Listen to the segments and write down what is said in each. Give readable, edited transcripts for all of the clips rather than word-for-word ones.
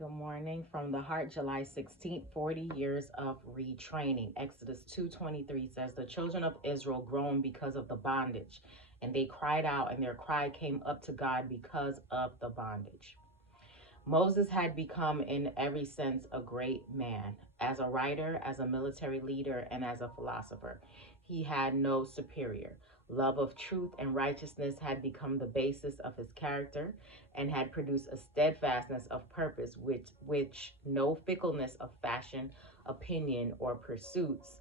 Good morning from the heart, July 16th, 40 years of retraining. Exodus 2:23 says, the children of Israel groaned because of the bondage, and they cried out, and their cry came up to God because of the bondage. Moses had become, in every sense, a great man. As a writer, as a military leader, and as a philosopher, he had no superior. Love of truth and righteousness had become the basis of his character and had produced a steadfastness of purpose which no fickleness of fashion, opinion, or pursuits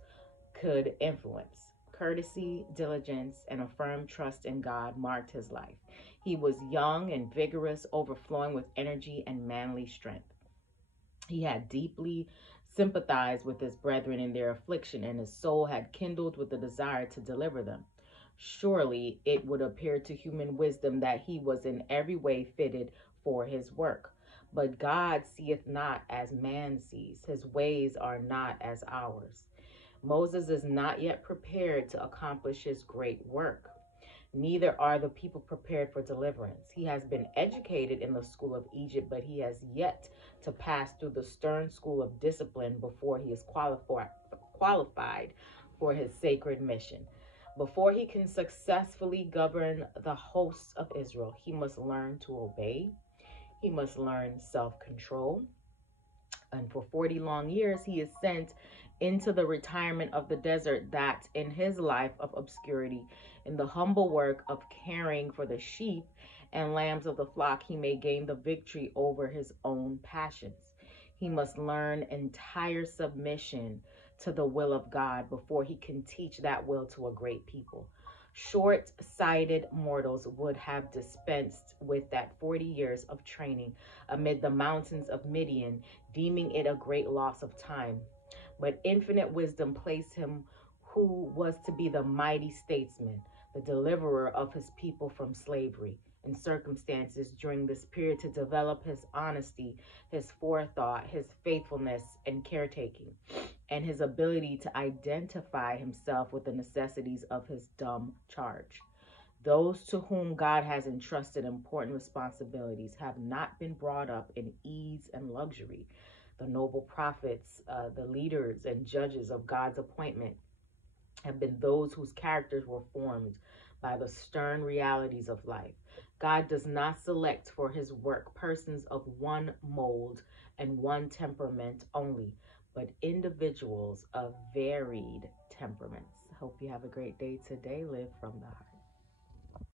could influence. Courtesy, diligence, and a firm trust in God marked his life. He was young and vigorous, overflowing with energy and manly strength. He had deeply sympathized with his brethren in their affliction, and his soul had kindled with the desire to deliver them. Surely it would appear to human wisdom that he was in every way fitted for his work. But God seeth not as man sees. His ways are not as ours. Moses is not yet prepared to accomplish his great work. Neither are the people prepared for deliverance. He has been educated in the school of Egypt, but he has yet to pass through the stern school of discipline before he is qualified for his sacred mission. Before he can successfully govern the hosts of Israel, he must learn to obey. He must learn self-control. And for 40 long years, he is sent into the retirement of the desert, that in his life of obscurity, in the humble work of caring for the sheep and lambs of the flock, he may gain the victory over his own passions. He must learn entire submission to the will of God before he can teach that will to a great people. Short-sighted mortals would have dispensed with that 40 years of training amid the mountains of Midian, deeming it a great loss of time. But infinite wisdom placed him who was to be the mighty statesman, the deliverer of his people from slavery and circumstances during this period, to develop his honesty, his forethought, his faithfulness and caretaking, and his ability to identify himself with the necessities of his dumb charge. Those to whom God has entrusted important responsibilities have not been brought up in ease and luxury. The noble prophets, the leaders and judges of God's appointment have been those whose characters were formed by the stern realities of life. God does not select for his work persons of one mold and one temperament only, but individuals of varied temperaments. Hope you have a great day today. Live from the heart.